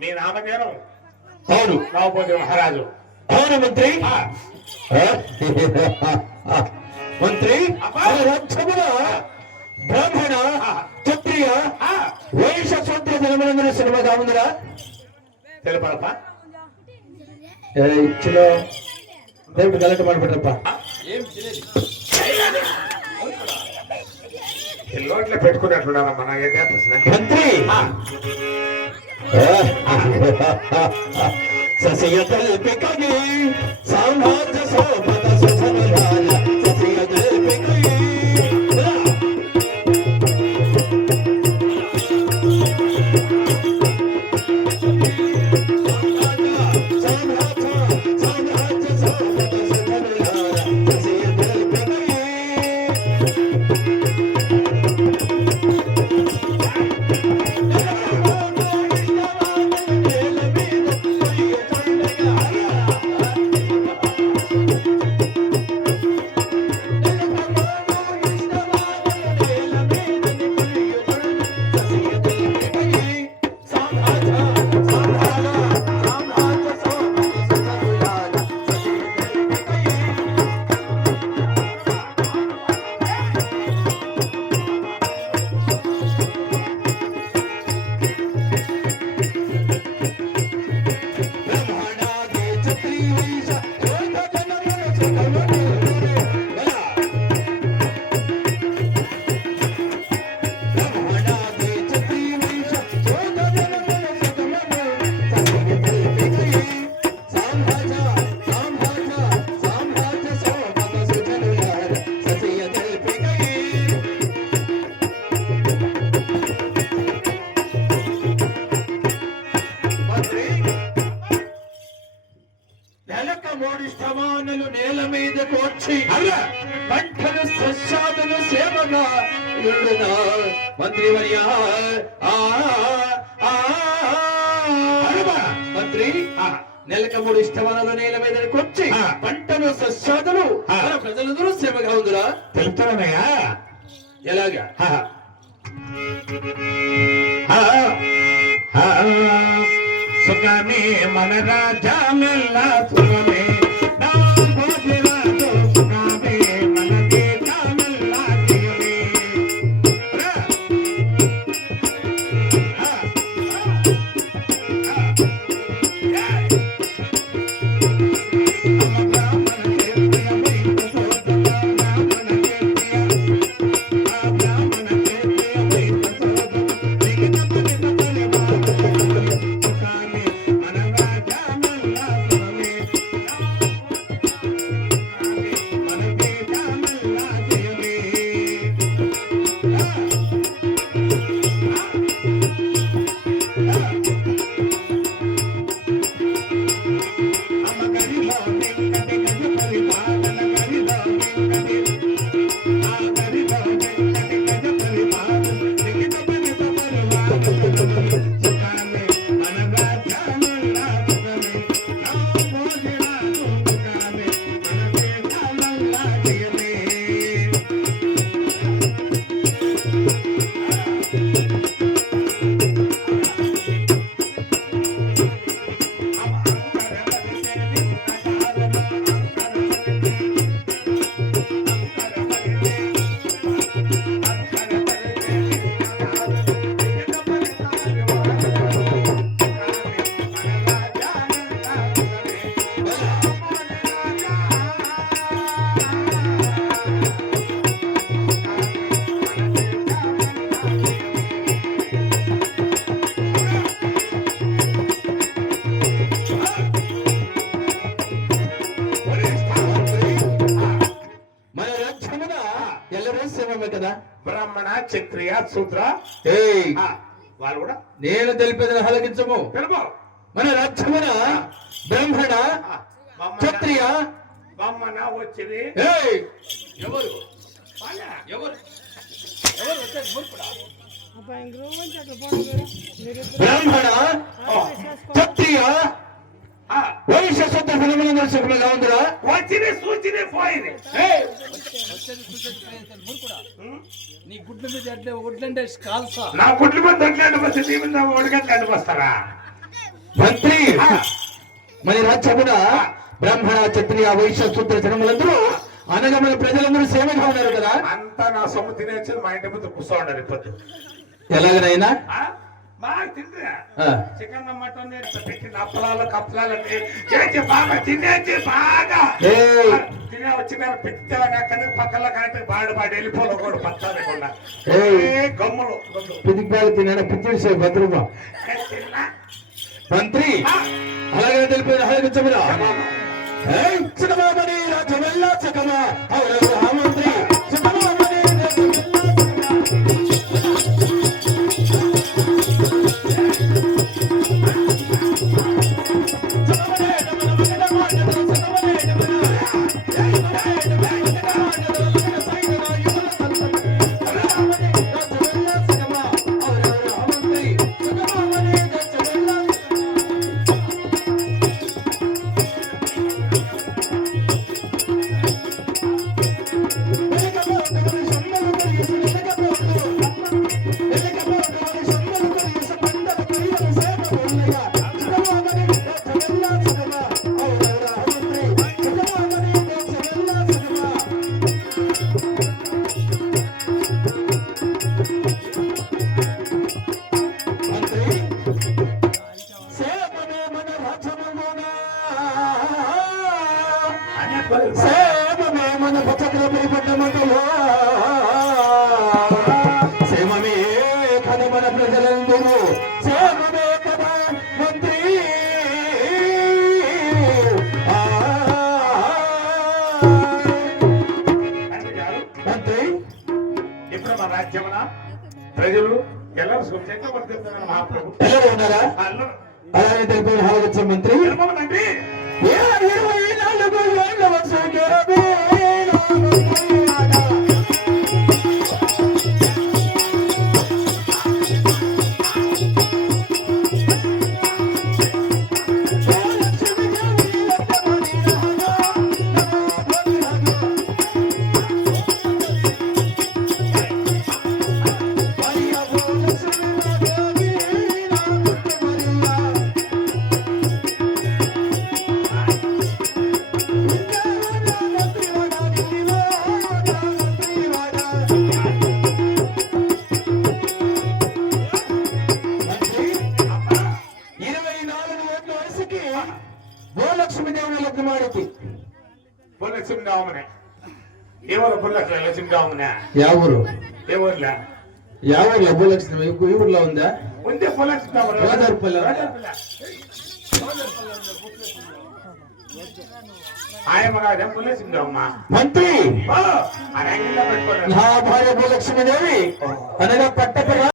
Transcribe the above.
మీ నామధేయం? అవును. రావుపోతే మహారాజు. అవును మంత్రి. మంత్రి రాజ్యమున బ్రాహ్మణ క్షత్రియ వైశ్య శూద్ర జనములందరూ సినిమాగా ఉందిరా తెలుపడప ఇచ్చిలో దేవుడు గలట మాట్లాడప్ప లోట్లో పెట్టుకున్నట్లున్నారా మన మంత్రి. ససియ కల్పికగి సామ్రాజ్య శోభత సుధనరాయ ససియ కల్పికగి నేల మీదకు వచ్చి పంటలు సస్యాదులు సేవగా మంత్రివర్య మంత్రి నెలక 3 ఇష్టవనాలు నేల మీదకి వచ్చి పంటలు సస్యాదులు ప్రజలందరూ సేవగా ఉందిరా తెలుపుతానయ్యా. ఎలాగా? సుఖమే మన రాజా మెల్ల సుఖమే కదా బ్రాహ్మణ క్షత్రియ శూద్ర వాళ్ళు కూడా నేను తెలిపేది ఆలకించము. మన రాజ్యమున బ్రాహ్మణ క్షత్రియ బ్రాహ్మణ వచ్చింది. ఎవరు ఎవరు బ్రాహ్మణ క్షత్రియ వైశ్య శుద్ధ ఫలములందరూ సుఖముగా ఉందిరా. వచ్చింది సూచిని పోయింది. నీ గుడ్ల మీద అడ్డే ఒడ్లంటే కాల్సా నా గుడ్లు మీద దొడ్లాంటి బస్సు నీ మీద ఒడిగట్లాంటి వస్తారా మంత్రి మన రాజ్యమున బ్రాహ్మణ క్షత్రియ వైశ్య శూద్ర జనములందరూ అనగమైన ప్రజలందరూ సేవగా ఉన్నారు కదా. అంతా నా సొమ్ము తినేసి మా ఇంటి ముందు కూర్చో ఉండాలి ఇప్పుడు ఎలాగనైనా బాగా తింటా ఆ, చికెన్ మటన్ పెట్టిన అప్పలాలు కప్పలాలు చేసి బాగా తినేసి బాగా ఏయ్. తినే వచ్చిన పెట్టి అక్కడి పక్కల కరెక్ట్ బాడు వెళ్ళిపోలో కూడా పచ్చా లేకుండా ఏయ్. గమ్ములు పితికిపాలు తిన పిచ్చి భద్రమా మంత్రి అలాగే తెలిపిన హరిచమురా చిన్నబాబని రాజమెల్లా చకమా అవును మంత్రి చిన్నబాబని సేమమే మన పచ్చకల పట్టమంటలో సేమమే కథ మన ప్రజలందరూ సేమమే కదా మంత్రి మంత్రి ఇప్పుడు మన రాజ్యమున ప్రజలు ಎಲ್ಲರೂ సుఖంగా బతుకుతున్నారు మహాప్రభు ಎಲ್ಲರೂ ఉన్నారా అందరూ అలాగే తెలిపిన హాలగచ్చ మంత్రి తెలుపమనండి 24 ఏళ్ళ వయసుకే భూలక్ష్మీదేవుని లగ్నమాడికి పుల్లసింగామనే ఎవరు పుల్లసింగామనే ಯಾವ ಊರು ఎవరులే ಯಾವ ಊರ್ಲ ಭೂಲಕ್ಷ್ಮಿ ಈ ಊರ್లో ఉందా ఉంటే పుల్లసింగామనే రాజాపల్లి ఆయమగానే పుల్లసింగమ్మ మంత్రి ఆ రంగిలో పెట్టుకోలేదు నా భార్య భూలక్ష్మీదేవి అనగా పట్టప